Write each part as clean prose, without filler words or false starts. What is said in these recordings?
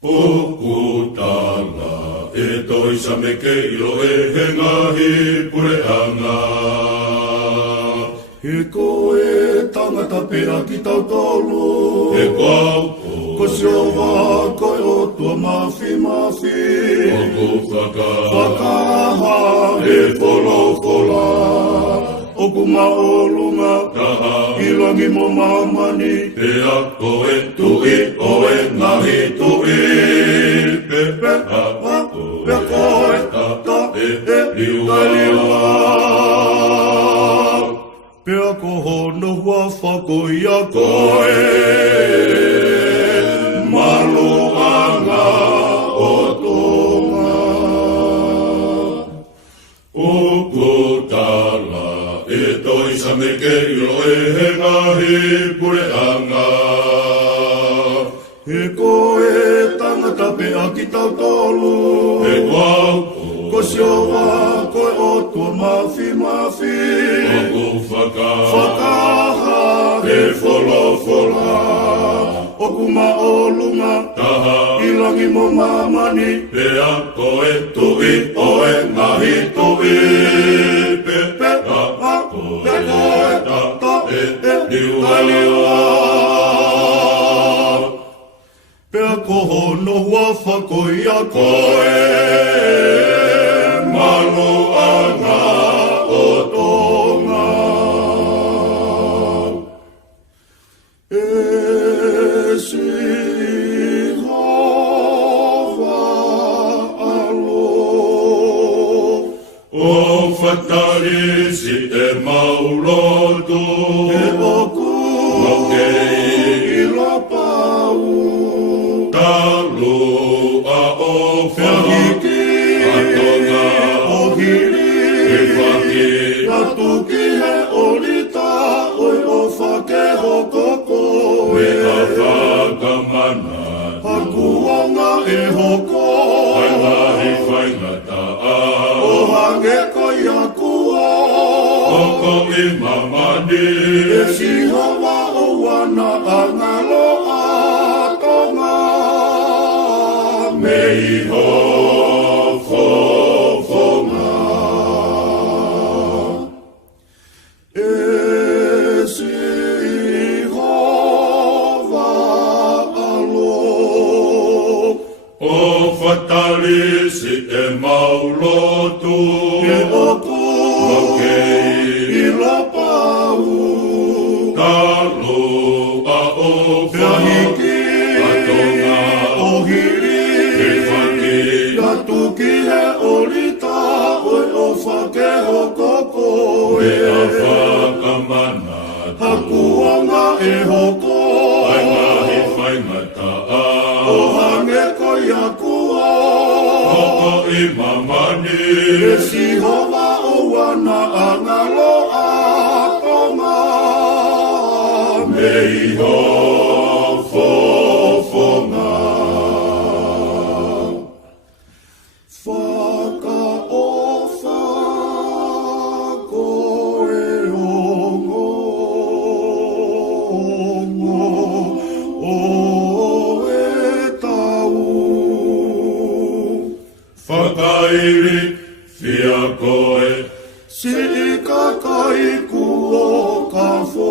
Pukutala e toisa me keilo e he ngahi pureanga. He koe tangata pera ki tau tolu. E kau Ko siova koe o tua mafi. o ku Whakaha e wholokola. O ku maolunga ilangi mo mamani. e ako e tui o e ngahi tui. Pepe a o e koe ta e liua. Pea ko hono hua whakoia koe. Maluanga o tonga. Pukutala e toisa me keilo e he ngahi pureanga. He koe tangata pea ki tau tolu. E kau Ko siova koe o tua mafi. o ku Whakaha e wholofola. O ku maolunga ilangi mo mamani. e ako e tui o e ngahi tui. Pepe a o e koe ta e liua. Pea koho no hua whakoia koe. Maluanga o tonga. E Sihova alo. O whatarisi e maulotu. E oku Okei. ilo pau. Talu a o Hiki Atonga. o hiri. E whaki. Na tuki he olita oi o whakeho koko E a whakamana. Hakuanga e hoko Ai ngahi whaingata a. O hange koi akua Oko i mamani. E sihawa o wana angalo a tonga Me iho fofonga E Sihova alo O whatarisi e maulotu. E oku Okei. ilo pau Talu a o Hiki Atonga. o hiri E whaki. Na tuki he olita oi o whakeho koko E a whakamana. Hakuanga e hoko Ai ngahi whaingata a. O hange koi akua Oko i mamani. E sihova o wana angalo a tonga Me iho fofonga Whakaofa koe ongo o e tau Whakairi whia koe. Si kakai kuo ka fo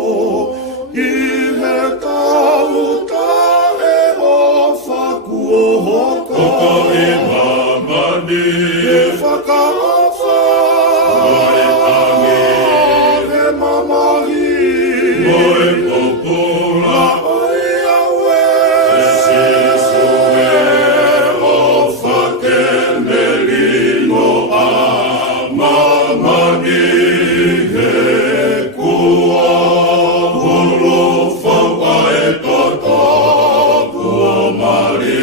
I he tau ta e o whakuo hoko Oko i mamani. E whakaofa Moe tangi. He mamahi Moe popula. Oi awe Sisue o whakemelino a mamani. He kua hulu whau a e toto. Kua mari